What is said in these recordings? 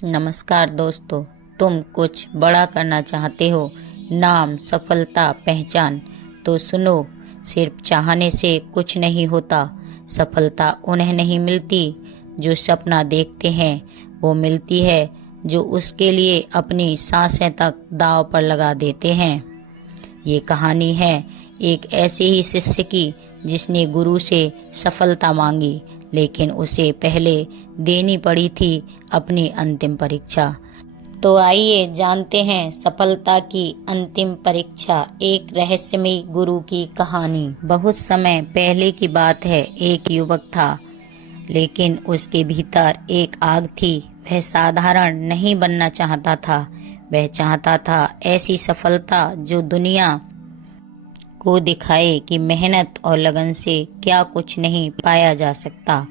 नमस्कार दोस्तों, तुम कुछ बड़ा करना चाहते हो, नाम, सफलता, पहचान, तो सुनो। सिर्फ चाहने से कुछ नहीं होता। सफलता उन्हें नहीं मिलती जो सपना देखते हैं, वो मिलती है जो उसके लिए अपनी सांसें तक दांव पर लगा देते हैं। ये कहानी है एक ऐसे ही शिष्य की जिसने गुरु से सफलता मांगी, लेकिन उसे पहले देनी पड़ी थी अपनी अंतिम परीक्षा। तो आइए जानते हैं सफलता की अंतिम परीक्षा, एक रहस्यमयी गुरु की कहानी। बहुत समय पहले की बात है। एक युवक था, लेकिन उसके भीतर एक आग थी। वह साधारण नहीं बनना चाहता था। वह चाहता था ऐसी सफलता जो दुनिया को दिखाए कि मेहनत और लगन से क्या कुछ नहीं पाया जा सकता।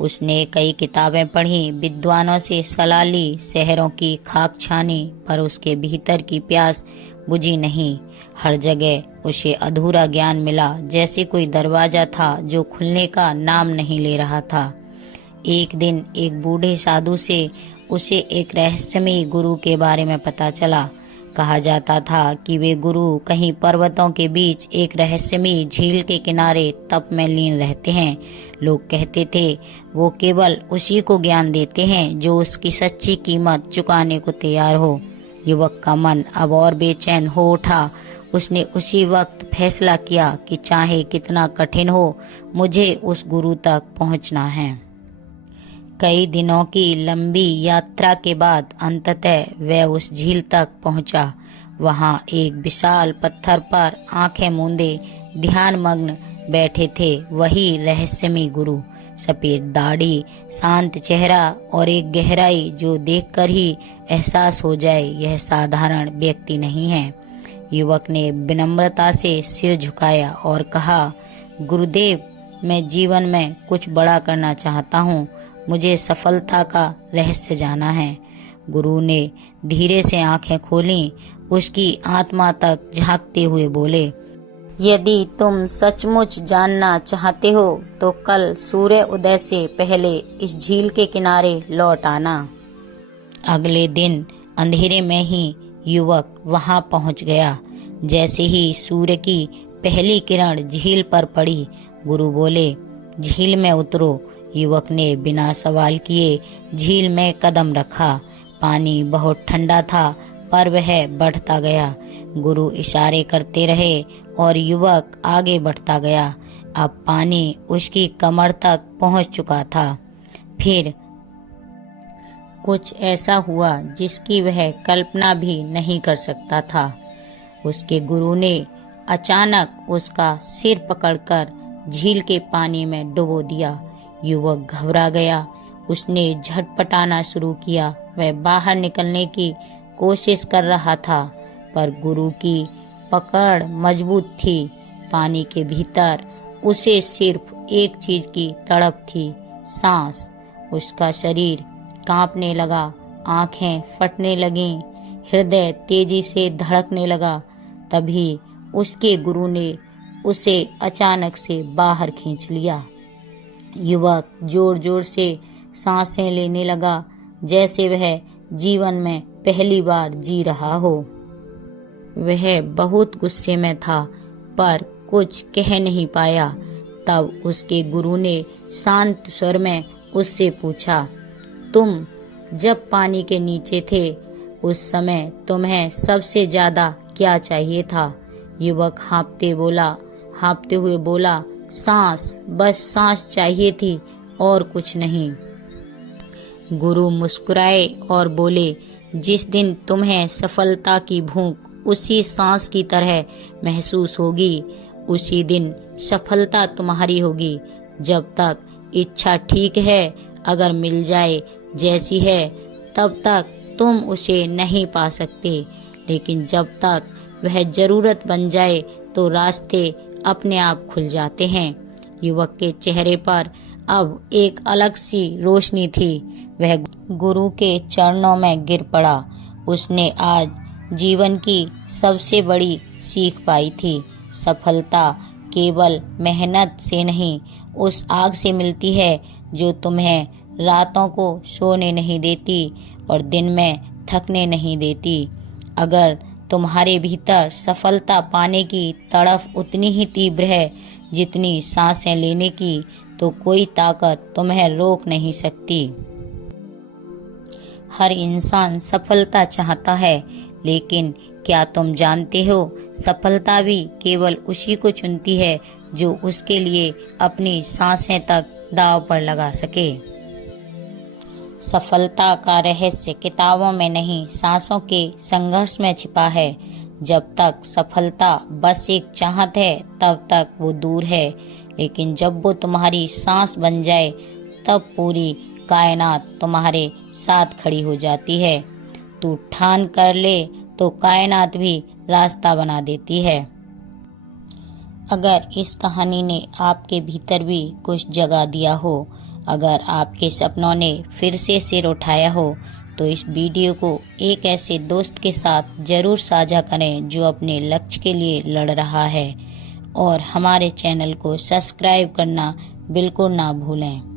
उसने कई किताबें पढ़ी, विद्वानों से सलाह ली, शहरों की खाक छानी, पर उसके भीतर की प्यास बुझी नहीं। हर जगह उसे अधूरा ज्ञान मिला, जैसे कोई दरवाजा था जो खुलने का नाम नहीं ले रहा था। एक दिन एक बूढ़े साधु से उसे एक रहस्यमयी गुरु के बारे में पता चला। कहा जाता था कि वे गुरु कहीं पर्वतों के बीच एक रहस्यमयी झील के किनारे तप में लीन रहते हैं। लोग कहते थे वो केवल उसी को ज्ञान देते हैं जो उसकी सच्ची कीमत चुकाने को तैयार हो। युवक का मन अब और बेचैन हो उठा। उसने उसी वक्त फैसला किया कि चाहे कितना कठिन हो, मुझे उस गुरु तक पहुंचना है। कई दिनों की लंबी यात्रा के बाद अंततः वह उस झील तक पहुंचा। वहां एक विशाल पत्थर पर आंखें मूंदे ध्यान मग्न बैठे थे वही रहस्यमयी गुरु। सफेद दाढ़ी, शांत चेहरा और एक गहराई जो देखकर ही एहसास हो जाए यह साधारण व्यक्ति नहीं है। युवक ने विनम्रता से सिर झुकाया और कहा, गुरुदेव, मैं जीवन में कुछ बड़ा करना चाहता हूँ। मुझे सफलता का रहस्य जाना है। गुरु ने धीरे से आंखें खोलीं। उसकी आत्मा तक झांकते हुए बोले, यदि तुम सचमुच जानना चाहते हो तो कल सूर्य उदय से पहले इस झील के किनारे लौट आना। अगले दिन अंधेरे में ही युवक वहां पहुंच गया। जैसे ही सूर्य की पहली किरण झील पर पड़ी, गुरु बोले, झील में उतरो। युवक ने बिना सवाल किए झील में कदम रखा। पानी बहुत ठंडा था, पर वह बढ़ता गया। गुरु इशारे करते रहे और युवक आगे बढ़ता गया। अब पानी उसकी कमर तक पहुंच चुका था। फिर कुछ ऐसा हुआ जिसकी वह कल्पना भी नहीं कर सकता था। उसके गुरु ने अचानक उसका सिर पकड़कर झील के पानी में डुबो दिया। युवक घबरा गया। उसने झटपटाना शुरू किया। वह बाहर निकलने की कोशिश कर रहा था, पर गुरु की पकड़ मजबूत थी। पानी के भीतर उसे सिर्फ एक चीज की तड़प थी, सांस। उसका शरीर कांपने लगा, आंखें फटने लगीं, हृदय तेजी से धड़कने लगा। तभी उसके गुरु ने उसे अचानक से बाहर खींच लिया। युवक जोर जोर से सांसें लेने लगा, जैसे वह जीवन में पहली बार जी रहा हो। वह बहुत गुस्से में था, पर कुछ कह नहीं पाया। तब उसके गुरु ने शांत स्वर में उससे पूछा, तुम जब पानी के नीचे थे उस समय तुम्हें सबसे ज्यादा क्या चाहिए था? युवक हाँफते हुए बोला, सांस, बस सांस चाहिए थी और कुछ नहीं। गुरु मुस्कुराए और बोले, जिस दिन तुम्हें सफलता की भूख उसी सांस की तरह महसूस होगी, उसी दिन सफलता तुम्हारी होगी। जब तक इच्छा ठीक है, अगर मिल जाए जैसी है, तब तक तुम उसे नहीं पा सकते। लेकिन जब तक वह जरूरत बन जाए तो रास्ते अपने आप खुल जाते हैं। युवक के चेहरे पर अब एक अलग सी रोशनी थी। वह गुरु के चरणों में गिर पड़ा। उसने आज जीवन की सबसे बड़ी सीख पाई थी। सफलता केवल मेहनत से नहीं, उस आग से मिलती है जो तुम्हें रातों को सोने नहीं देती और दिन में थकने नहीं देती। अगर तुम्हारे भीतर सफलता पाने की तड़फ उतनी ही तीव्र है जितनी सांसें लेने की, तो कोई ताकत तुम्हें रोक नहीं सकती। हर इंसान सफलता चाहता है, लेकिन क्या तुम जानते हो, सफलता भी केवल उसी को चुनती है जो उसके लिए अपनी सांसें तक दांव पर लगा सके। सफलता का रहस्य किताबों में नहीं, सांसों के संघर्ष में छिपा है। जब तक सफलता बस एक चाहत है, तब तक वो दूर है, लेकिन जब वो तुम्हारी सांस बन जाए, तब पूरी कायनात तुम्हारे साथ खड़ी हो जाती है। तू ठान कर ले तो कायनात भी रास्ता बना देती है। अगर इस कहानी ने आपके भीतर भी कुछ जगा दिया हो, अगर आपके सपनों ने फिर से सिर उठाया हो, तो इस वीडियो को एक ऐसे दोस्त के साथ जरूर साझा करें जो अपने लक्ष्य के लिए लड़ रहा है, और हमारे चैनल को सब्सक्राइब करना बिल्कुल ना भूलें।